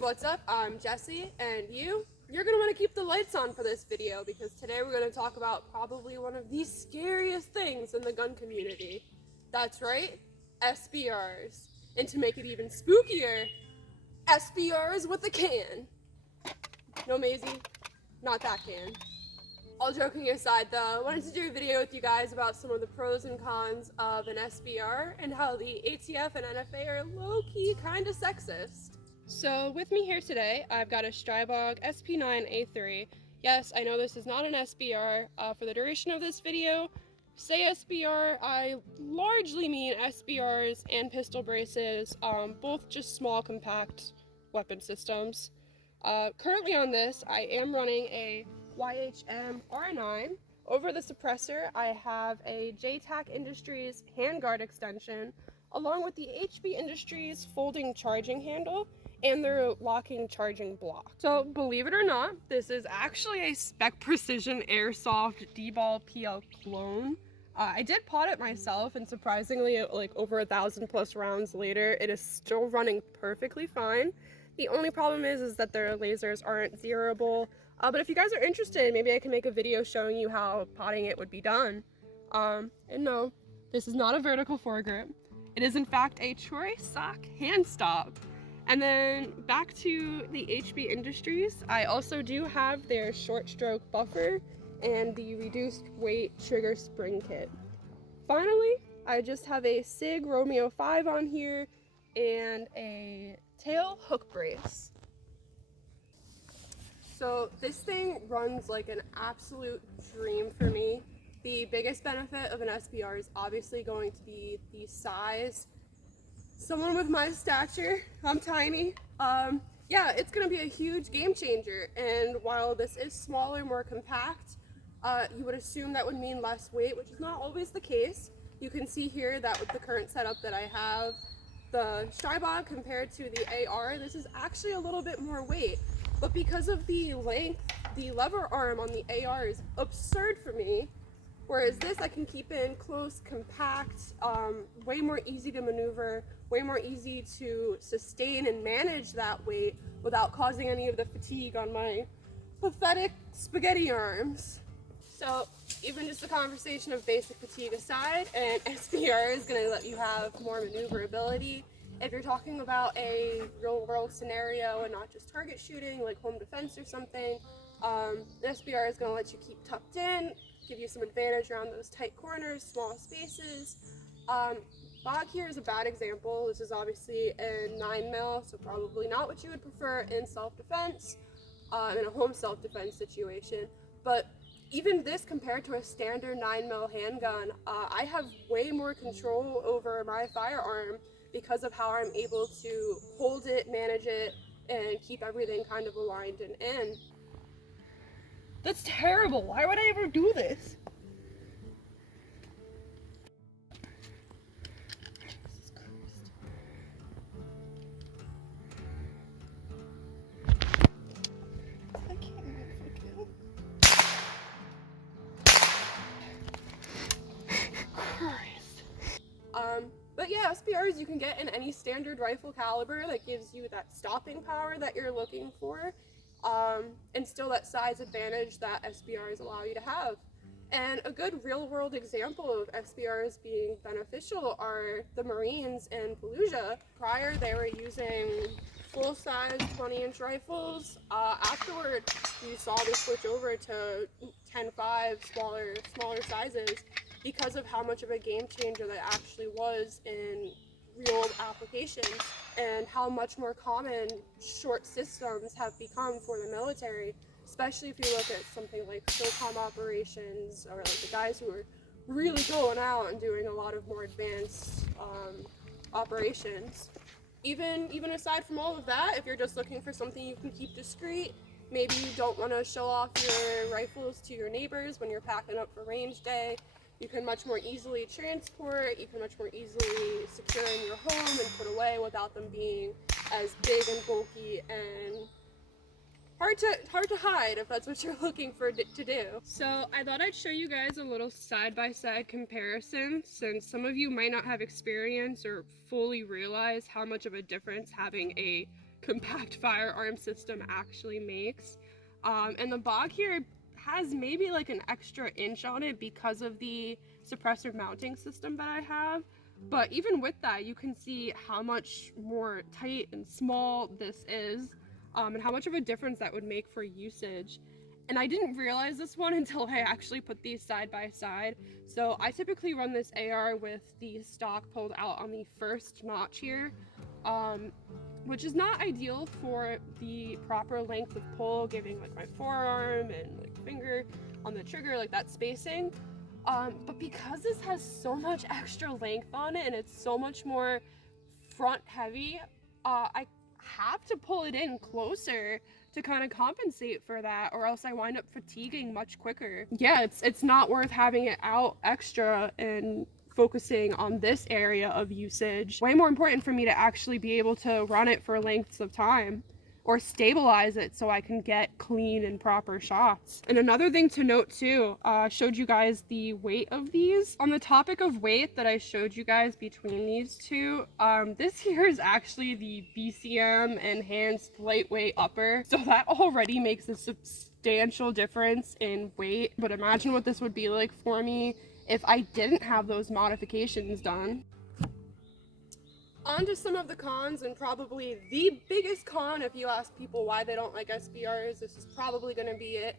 what's up? I'm Jessie, and you're gonna want to keep the lights on for this video because today we're gonna talk about probably one of the scariest things in the gun community. That's right, SBRs. And to make it even spookier, SBRs with a can. No, Maisie, not that can. All joking aside though, I wanted to do a video with you guys about some of the pros and cons of an SBR and how the ATF and NFA are low-key kinda sexist. So with me here today, I've got a Strybog SP9A3. Yes, I know this is not an SBR. For the duration of this video, say SBR, I largely mean SBRs and pistol braces, both just small compact weapon systems. Currently on this, I am running a YHM R9. Over the suppressor, I have a JTAC Industries handguard extension, along with the HB Industries folding charging handle and their locking charging block. So believe it or not, this is actually a Spec Precision Airsoft D-Ball PL clone. I did pot it myself, and surprisingly, like over 1,000 plus rounds later, it is still running perfectly fine. The only problem is that their lasers aren't zeroable. But if you guys are interested, maybe I can make a video showing you how potting it would be done. And no, this is not a vertical foregrip. It is in fact a Troy sock hand stop. And then back to the HB Industries, I also do have their short stroke buffer and the reduced weight trigger spring kit. Finally, I just have a SIG Romeo 5 on here and a tail hook brace. So this thing runs like an absolute dream for me. The biggest benefit of an SBR is obviously going to be the size. Someone with my stature, I'm tiny, yeah, it's gonna be a huge game changer. And while this is smaller, more compact, you would assume that would mean less weight, which is not always the case. You can see here that with the current setup that I have, the Strybog compared to the AR, this is actually a little bit more weight. But because of the length, the lever arm on the AR is absurd for me, whereas this I can keep in close, compact, way more easy to maneuver, way more easy to sustain and manage that weight without causing any of the fatigue on my pathetic spaghetti arms. So even just the conversation of basic fatigue aside, an SBR is going to let you have more maneuverability. If you're talking about a real world scenario and not just target shooting like home defense or something, an SBR is going to let you keep tucked in, give you some advantage around those tight corners, small spaces. Bog here is a bad example. This is obviously a 9mm, so probably not what you would prefer in self-defense, in a home self-defense situation. But even this compared to a standard 9mm handgun, I have way more control over my firearm because of how I'm able to hold it, manage it, and keep everything kind of aligned and in. That's terrible. Why would I ever do this? Jesus Christ. I can't even Christ. But yeah, SBRs you can get in any standard rifle caliber that gives you that stopping power that you're looking for, and still that size advantage that SBRs allow you to have. And a good real-world example of SBRs being beneficial are the Marines in Fallujah. Prior, they were using full-size 20-inch rifles. Afterward, you saw this switch over to 10.5, smaller sizes, because of how much of a game changer that actually was in real applications and how much more common short systems have become for the military, especially if you look at something like SOCOM operations or like the guys who are really going out and doing a lot of more advanced operations. Even aside from all of that, if you're just looking for something you can keep discreet, maybe you don't want to show off your rifles to your neighbors when you're packing up for range day, you can much more easily transport, you can much more easily secure in your home and put away without them being as big and bulky and hard to hide if that's what you're looking for to do. So I thought I'd show you guys a little side-by-side comparison, since some of you might not have experience or fully realize how much of a difference having a compact firearm system actually makes. And the BOG here has maybe like an extra inch on it because of the suppressor mounting system that I have. But even with that, you can see how much more tight and small this is, and how much of a difference that would make for usage. And I didn't realize this one until I actually put these side by side. So I typically run this AR with the stock pulled out on the first notch here, which is not ideal for the proper length of pull, giving like my forearm and like finger on the trigger, like that spacing. But because this has so much extra length on it and it's so much more front heavy, I have to pull it in closer to kind of compensate for that, or else I wind up fatiguing much quicker. Yeah, it's not worth having it out extra and focusing on this area of usage. Way more important for me to actually be able to run it for lengths of time or stabilize it so I can get clean and proper shots. And another thing to note too, I showed you guys the weight of these. On the topic of weight that I showed you guys between these two, this here is actually the BCM Enhanced Lightweight Upper. So that already makes a substantial difference in weight. But imagine what this would be like for me if I didn't have those modifications done. On to some of the cons, and probably the biggest con, if you ask people why they don't like SBRs, this is probably going to be it: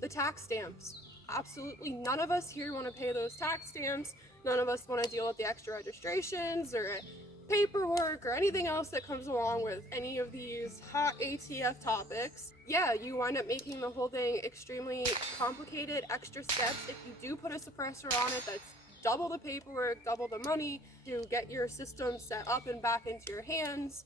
the tax stamps. Absolutely none of us here want to pay those tax stamps. None of us want to deal with the extra registrations or paperwork or anything else that comes along with any of these hot ATF topics. Yeah, you wind up making the whole thing extremely complicated, extra steps. If you do put a suppressor on it, that's double the paperwork, double the money to get your system set up and back into your hands.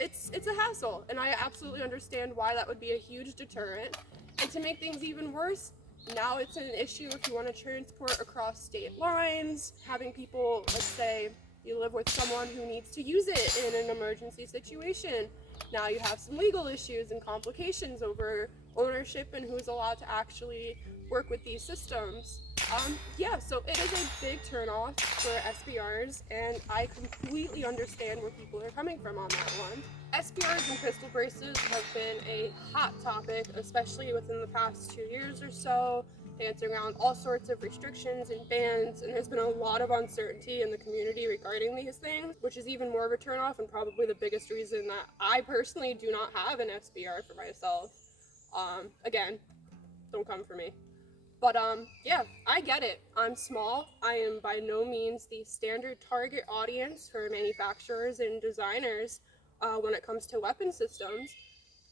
It's a hassle, and I absolutely understand why that would be a huge deterrent. And to make things even worse, now it's an issue if you want to transport across state lines, having people, let's say you live with someone who needs to use it in an emergency situation. Now you have some legal issues and complications over ownership and who's allowed to actually work with these systems. Yeah, so it is a big turnoff for SBRs, and I completely understand where people are coming from on that one. SBRs and pistol braces have been a hot topic, especially within the past 2 years or so, dancing around all sorts of restrictions and bans, and there's been a lot of uncertainty in the community regarding these things, which is even more of a turnoff and probably the biggest reason that I personally do not have an SBR for myself. Again, don't come for me. But yeah, I get it. I'm small. I am by no means the standard target audience for manufacturers and designers when it comes to weapon systems.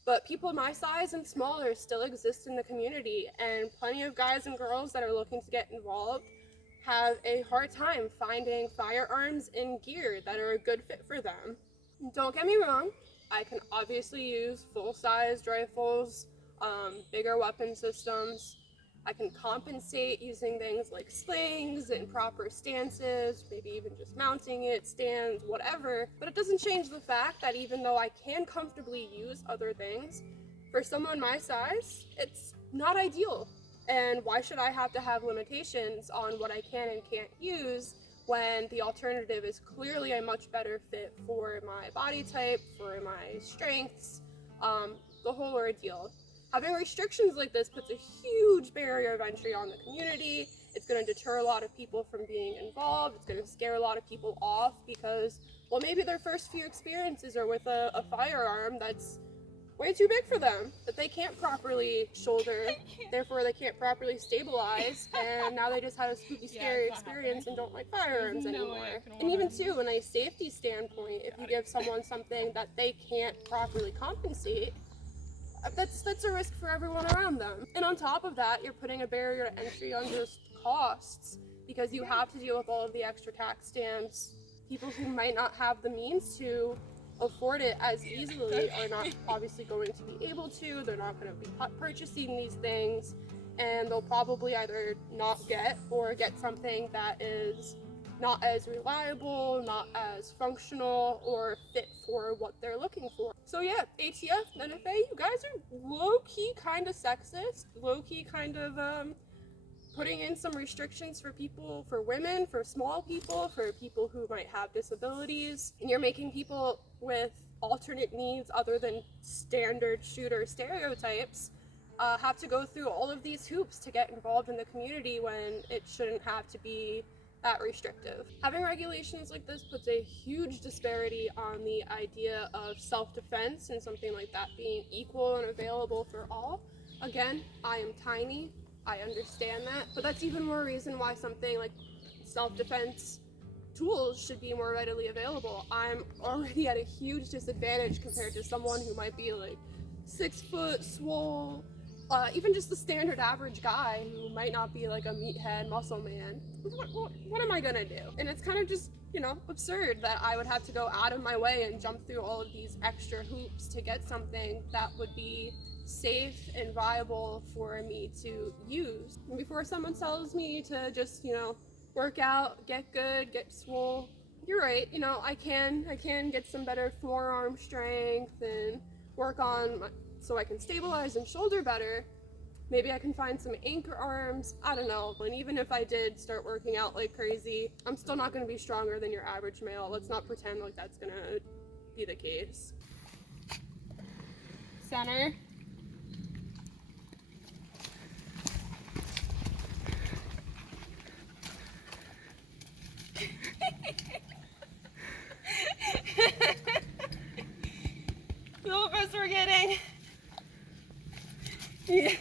But people my size and smaller still exist in the community, and plenty of guys and girls that are looking to get involved have a hard time finding firearms and gear that are a good fit for them. Don't get me wrong, I can obviously use full-sized rifles, bigger weapon systems. I can compensate using things like slings and proper stances, maybe even just mounting it, stands, whatever. But it doesn't change the fact that even though I can comfortably use other things, for someone my size, it's not ideal. And why should I have to have limitations on what I can and can't use when the alternative is clearly a much better fit for my body type, for my strengths, the whole ordeal. Having restrictions like this puts a huge barrier of entry on the community. It's going to deter a lot of people from being involved. It's going to scare a lot of people off because, well, maybe their first few experiences are with a firearm that's way too big for them, that they can't properly shoulder, therefore they can't properly stabilize, and now they just had a spooky, scary experience and don't like firearms anymore. And even too, in a safety standpoint, if you give someone something that they can't properly compensate, that's a risk for everyone around them. And on top of that, you're putting a barrier to entry on just costs, because you have to deal with all of the extra tax stamps. People who might not have the means to afford it as easily are not obviously going to be able to. They're not going to be purchasing these things, and they'll probably either not get or get something that is not as reliable, not as functional, or fit for what they're looking for. So yeah, ATF, NFA, you guys are low-key kind of sexist, low-key kind of putting in some restrictions for people, for women, for small people, for people who might have disabilities, and you're making people with alternate needs other than standard shooter stereotypes have to go through all of these hoops to get involved in the community when it shouldn't have to be that restrictive. Having regulations like this puts a huge disparity on the idea of self-defense and something like that being equal and available for all. Again, I am tiny, I understand that, but that's even more reason why something like self-defense tools should be more readily available. I'm already at a huge disadvantage compared to someone who might be like 6 foot, swole, even just the standard average guy who might not be like a meathead muscle man. What am I gonna do? And it's kind of just, you know, absurd that I would have to go out of my way and jump through all of these extra hoops to get something that would be safe and viable for me to use. And before someone tells me to just, you know, work out, get good, get swole, you're right, you know, I can get some better forearm strength and work on so I can stabilize and shoulder better. Maybe I can find some anchor arms, I don't know. And even if I did start working out like crazy, I'm still not going to be stronger than your average male. Let's not pretend like that's going to be the case. Center. The focus we're getting. Yeah.